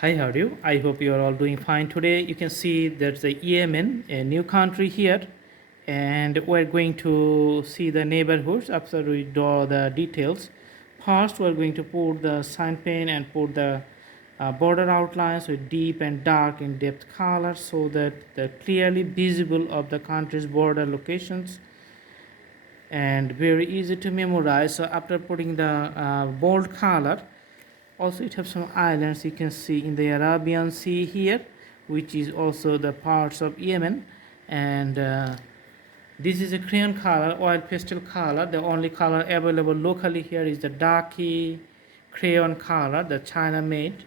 Hi, how are you? I hope you are all doing fine today. You can see there's a Yemen, a new country here, and we're going to see the neighborhoods after we draw the details. First, we're going to put the sign pane and put the border outlines with deep and dark in depth colors so that they're clearly visible of the country's border locations and very easy to memorize. So after putting the bold color, also it has some islands you can see in the Arabian Sea here, which is also the parts of Yemen. And this is a crayon color, oil pastel color. The only color available locally here is the darky crayon color that China made.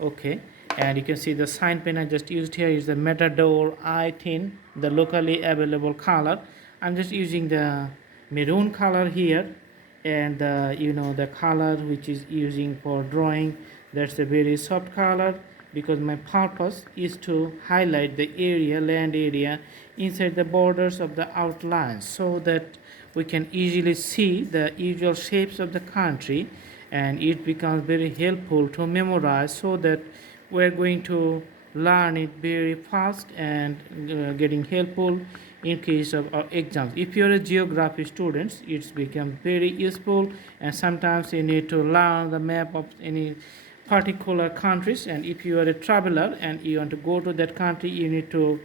Okay, and you can see the sign pen I just used here is the Matador I-10, the locally available color. I'm just using the maroon color here, and the color which is using for drawing, that's a very soft color, because my purpose is to highlight the area, land area inside the borders of the outlines so that we can easily see the usual shapes of the country, and it becomes very helpful to memorize so that we're going to learn it very fast and getting helpful in case of our exams. If you're a geography student, it's become very useful, and sometimes you need to learn the map of any particular countries, and if you are a traveler and you want to go to that country, you need to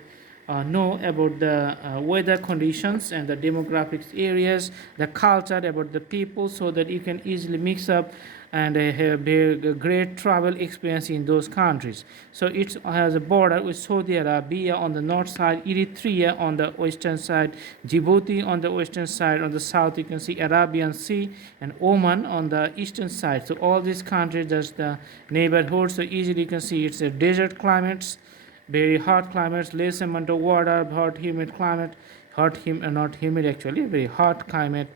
know about the weather conditions and the demographics areas, the culture, about the people, so that you can easily mix up and have a great travel experience in those countries. So it has a border with Saudi Arabia on the north side, Eritrea on the western side, Djibouti on the western side. On the south you can see Arabian Sea, and Oman on the eastern side. So all these countries, that's the neighborhood. So easily you can see it's a desert climates, very hot climates, less amount of water, hot humid climate, not humid actually, very hot climate.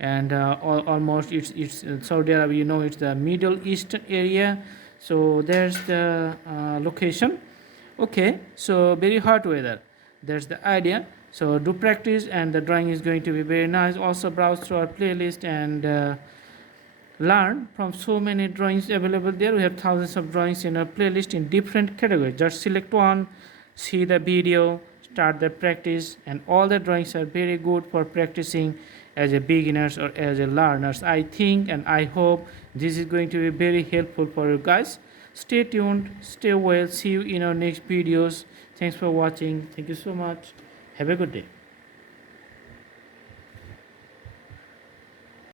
And almost it's Saudi Arabia, it's the Middle East area. So there's the location. Okay, so very hot weather, that's the idea. So do practice, and the drawing is going to be very nice. Also browse through our playlist and learn from so many drawings available there. We have thousands of drawings in our playlist in different categories. Just select one, see the video, start the practice, and all the drawings are very good for practicing as a beginners or as a learners. I think and I hope this is going to be very helpful for you guys. Stay tuned, stay well, see you in our next videos. Thanks for watching. Thank you so much. Have a good day.